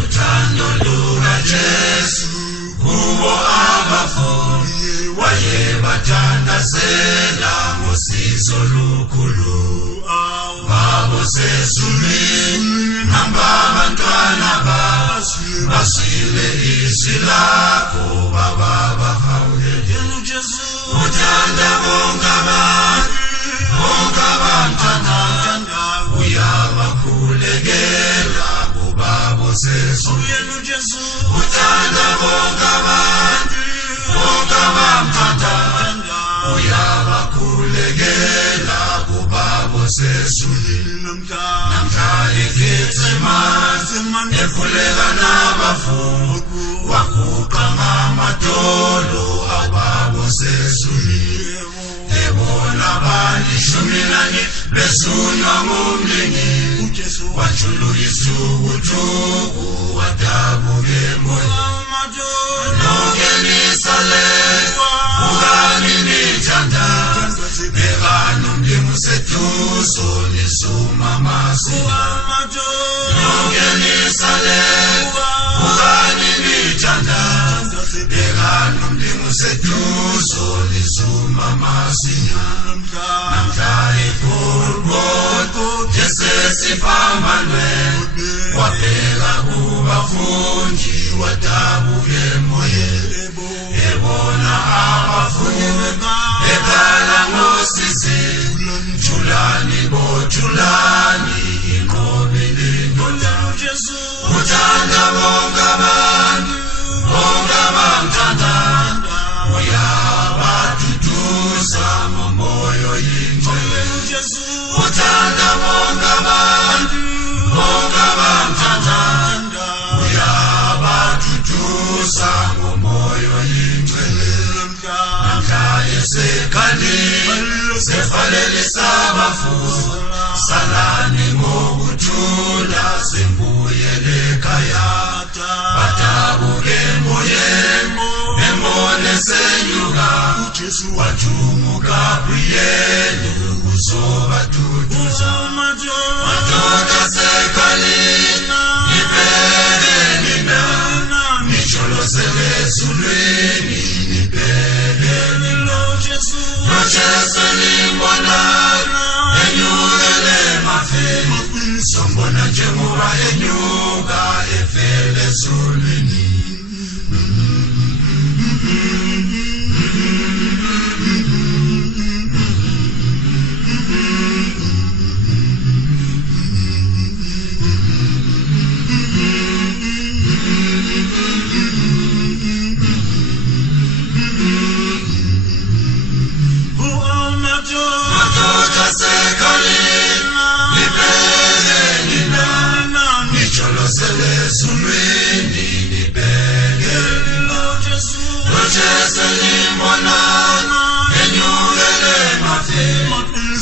Uthando lukaJesu kubo abafundi wayebathandazela ngosizo lukhulu babo sezulwini nabantwana basile izwi lakho baba bahawulele uJesu uthanda bonke abantu uyabakhulekela kubabo sezulwini uJesu uthanda bonke abantu uyabakhulekela kubabo sezulwini namhla iGetsemane ekhuleka nabafundi waguqa ngamadolo ababo sezulwini ebona balishumi nanye besunywa ngumlingi uJesu wajulukisa ubuthongo wadabuka emoyeni nokelisale ukani nithanda bekani umlimi useduze lisuma masinya nokelisale ukani nithanda bekani umlimi useduze lisuma masinya namhla iGolgotha jesesiphambanwe wabheka kubafundi wadabuka emoyeni ebona abafundi bekhala ngosizi julani bojulani inqobile indoda uJesu uthanda bonke abantu uyabaduduza ngomoya oyingcwele uJesu uthanda bonke abantu uyabaduduza ngomoya oyingcwele namhla esekhalile sevalelisa abafundi salani ngokuthula sembuyele ekhaya badabuka emoyeni bembone senyuka uJesu wathuma uGabriyeli ukuzobaduduza madoda sekhalile nibheke nina nijolozele ezulwini nibheke nina uJesu limbona enyukele emafeni sombona njengoba enyuka evele ezulwini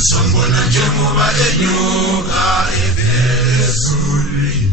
sombona njengoba enyuka evele ezulwini